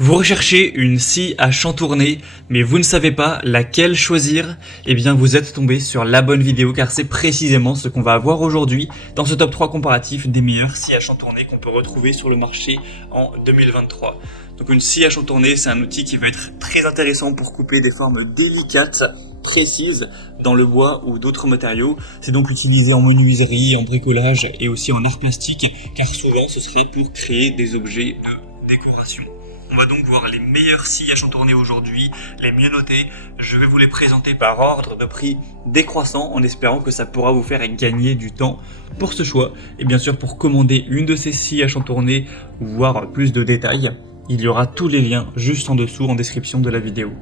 Vous recherchez une scie à chantourner, mais vous ne savez pas laquelle choisir? Eh bien, vous êtes tombé sur la bonne vidéo car c'est précisément ce qu'on va voir aujourd'hui dans ce top 3 comparatif des meilleures scies à chantourner qu'on peut retrouver sur le marché en 2023. Donc une scie à chantourner, c'est un outil qui va être très intéressant pour couper des formes délicates, précises, dans le bois ou d'autres matériaux. C'est donc utilisé en menuiserie, en bricolage et aussi en art plastique, car souvent ce serait pour créer des objets de décoration. On va donc voir les meilleures scies à chantourner aujourd'hui, les mieux notées. Je vais vous les présenter par ordre de prix décroissant en espérant que ça pourra vous faire gagner du temps pour ce choix. Et bien sûr, pour commander une de ces scies à chantourner ou voir plus de détails, il y aura tous les liens juste en dessous en description de la vidéo.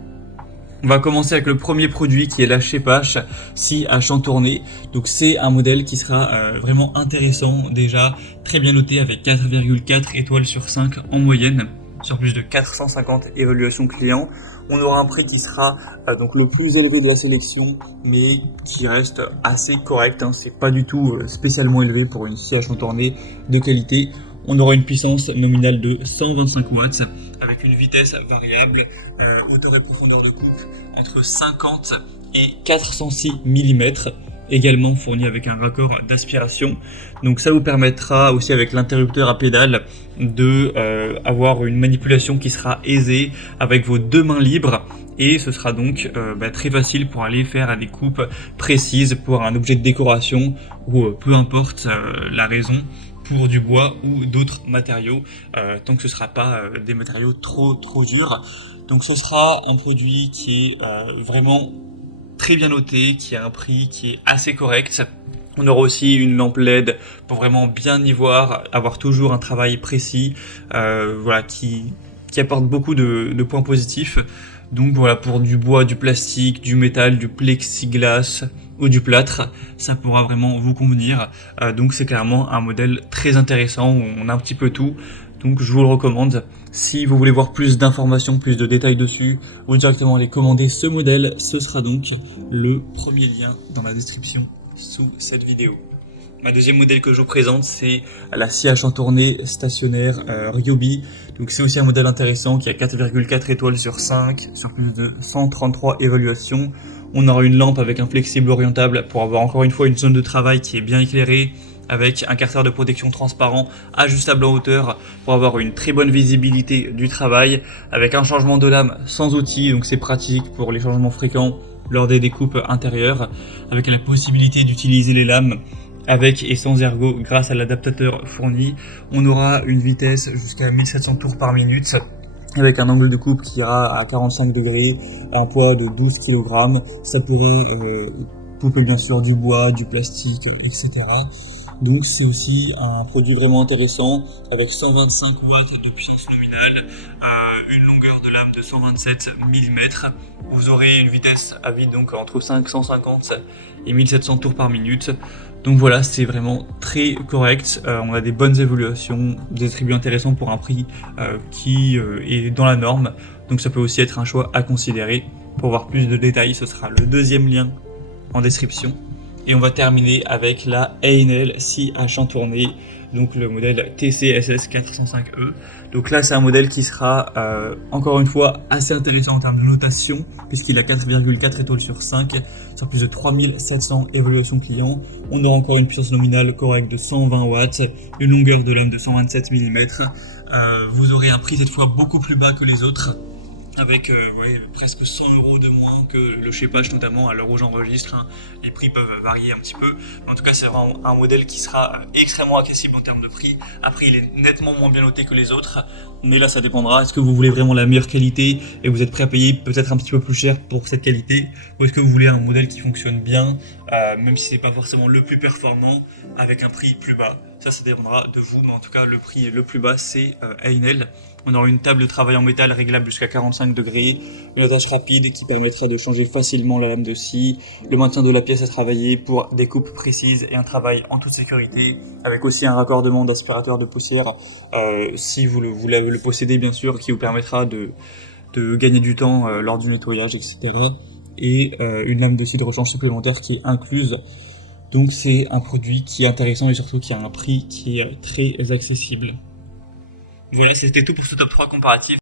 On va commencer avec le premier produit qui est la Schepasch scie à chantourner. Donc c'est un modèle qui sera vraiment intéressant, déjà très bien noté avec 4,4 étoiles sur 5 en moyenne, sur plus de 450 évaluations clients. On aura un prix qui sera donc le plus élevé de la sélection, mais qui reste assez correct, hein. C'est pas du tout spécialement élevé pour une scie à chantourner de qualité. On aura une puissance nominale de 125 watts avec une vitesse variable, hauteur et profondeur de coupe entre 50 et 406 mm, également fourni avec un raccord d'aspiration. Donc ça vous permettra aussi avec l'interrupteur à pédale de avoir une manipulation qui sera aisée avec vos deux mains libres. Et ce sera donc très facile pour aller faire des coupes précises pour un objet de décoration ou peu importe la raison, pour du bois ou d'autres matériaux, tant que ce ne sera pas des matériaux trop durs. Donc ce sera un produit qui est vraiment très bien noté, qui a un prix qui est assez correct. On aura aussi une lampe LED pour vraiment bien y voir, avoir toujours un travail précis, voilà, qui apporte beaucoup de points positifs. Donc voilà, pour du bois, du plastique, du métal, du plexiglas ou du plâtre, ça pourra vraiment vous convenir. Donc c'est clairement un modèle très intéressant où on a un petit peu tout. Donc je vous le recommande. Si vous voulez voir plus d'informations, plus de détails dessus, ou directement aller commander ce modèle, ce sera donc le premier lien dans la description sous cette vidéo. Ma deuxième modèle que je vous présente, c'est la scie à chantourner stationnaire Ryobi. Donc c'est aussi un modèle intéressant qui a 4,4 étoiles sur 5, sur plus de 133 évaluations. On aura une lampe avec un flexible orientable pour avoir encore une fois une zone de travail qui est bien éclairée, avec un carter de protection transparent ajustable en hauteur pour avoir une très bonne visibilité du travail, avec un changement de lame sans outil, donc c'est pratique pour les changements fréquents lors des découpes intérieures, avec la possibilité d'utiliser les lames avec et sans ergot grâce à l'adaptateur fourni. On aura une vitesse jusqu'à 1700 tours par minute, avec un angle de coupe qui ira à 45 degrés, un poids de 12 kg. Ça pourra couper bien sûr du bois, du plastique, etc. Donc c'est aussi un produit vraiment intéressant avec 125 watts de puissance nominale, une longueur de lame de 127 mm. Vous aurez une vitesse à vide donc entre 550 et 1700 tours par minute. Donc voilà, c'est vraiment très correct. On a des bonnes évaluations, des attributs intéressants pour un prix qui est dans la norme. Donc ça peut aussi être un choix à considérer. Pour voir plus de détails, ce sera le deuxième lien en description. Et on va terminer avec la Heinel scie à chantourner, donc le modèle TCSS 405E. Donc là c'est un modèle qui sera encore une fois assez intéressant en termes de notation, puisqu'il a 4,4 étoiles sur 5, sur plus de 3700 évaluations clients. On aura encore une puissance nominale correcte de 120 watts, une longueur de lame de 127 mm. Vous aurez un prix cette fois beaucoup plus bas que les autres, avec presque 100 € de moins que le Schepasch, notamment à l'heure où j'enregistre, hein. Les prix peuvent varier un petit peu, mais en tout cas c'est vraiment un modèle qui sera extrêmement accessible en termes de prix. Après il est nettement moins bien noté que les autres, mais là ça dépendra. Est-ce que vous voulez vraiment la meilleure qualité et vous êtes prêt à payer peut-être un petit peu plus cher pour cette qualité, ou est-ce que vous voulez un modèle qui fonctionne bien, même si c'est pas forcément le plus performant, avec un prix plus bas? Ça dépendra de vous, mais en tout cas le prix le plus bas c'est Heinel. On aura une table de travail en métal réglable jusqu'à 45 degrés, une attache rapide qui permettra de changer facilement la lame de scie, le maintien de la pièce à travailler pour des coupes précises et un travail en toute sécurité, avec aussi un raccordement d'aspirateur de poussière si vous le possédez bien sûr, qui vous permettra de gagner du temps lors du nettoyage, etc. Et une lame de scie de rechange supplémentaire qui est incluse. Donc c'est un produit qui est intéressant et surtout qui a un prix qui est très accessible. Voilà, c'était tout pour ce top 3 comparatif.